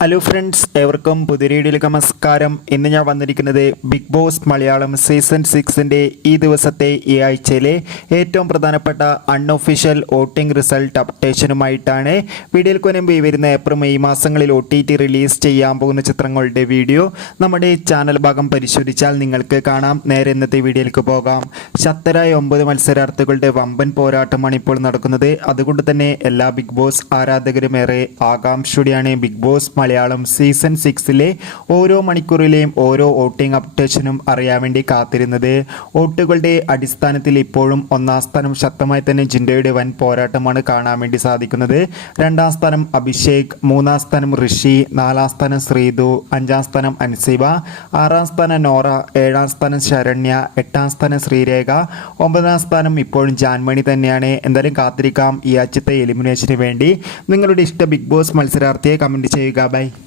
Hello friends ഏവർക്കും പുതിരീടിലേക്ക് നമസ്കാരം. ഇന്ന് ഞാൻ വന്നിരിക്കുന്നത് ബിഗ് ബോസ് മലയാളം സീസൺ സിക്സിന്റെ ഈ ദിവസത്തെ ഈ ആഴ്ചയിലെ ഏറ്റവും പ്രധാനപ്പെട്ട അൺഒഫീഷ്യൽ വോട്ടിംഗ് റിസൾട്ട് അപ്ഡേഷനുമായിട്ടാണ് വീഡിയോയിൽ മുൻപ് ഈ വരുന്ന ഏപ്രിൽ മെയ് മാസങ്ങളിൽ ഒ ടി ടി റിലീസ് ചെയ്യാൻ പോകുന്ന ചിത്രങ്ങളുടെ വീഡിയോ നമ്മുടെ ചാനൽ ഭാഗം പരിശോധിച്ചാൽ നിങ്ങൾക്ക് കാണാം. നേരെ ഇന്നത്തെ വീഡിയോയിലേക്ക് പോകാം. ശക്തരായ ഒമ്പത് മത്സരാർത്ഥികളുടെ വമ്പൻ പോരാട്ടമാണ് ഇപ്പോൾ നടക്കുന്നത്. അതുകൊണ്ട് തന്നെ എല്ലാ ബിഗ് ബോസ് ആരാധകരും ഏറെ ആകാംക്ഷയോടെയാണ് ബിഗ് ബോസ് മലയാളം സീസൺ സിക്സിലെ ഓരോ മണിക്കൂറിലെയും ഓരോ വോട്ടിംഗ് അപ്ഡേഷനും അറിയാൻ വേണ്ടി കാത്തിരുന്നത്. വോട്ടുകളുടെ അടിസ്ഥാനത്തിൽ ഇപ്പോഴും ഒന്നാം സ്ഥാനം ശക്തമായി തന്നെ ജിൻഡയുടെ വൻ പോരാട്ടമാണ് കാണാൻ വേണ്ടി സാധിക്കുന്നത്. രണ്ടാം സ്ഥാനം അഭിഷേക് മൂന്നാം സ്ഥാനം ഋഷി നാലാം സ്ഥാനം ശ്രീതു അഞ്ചാം സ്ഥാനം അൻസിബ ആറാം സ്ഥാനം നോറ ഏഴാം സ്ഥാനം ശരണ്യ എട്ടാം സ്ഥാനം ശ്രീരേഖ ഒമ്പതാം സ്ഥാനം ഇപ്പോഴും ജാൻമണി തന്നെയാണ്. എന്തായാലും കാത്തിരിക്കാം ഈ ആഴ്ചത്തെ എലിമിനേഷന് വേണ്ടി. നിങ്ങളുടെ ഇഷ്ട ബിഗ് ബോസ് മത്സരാർത്ഥിയെ കമന്റ് ചെയ്യുക. bye.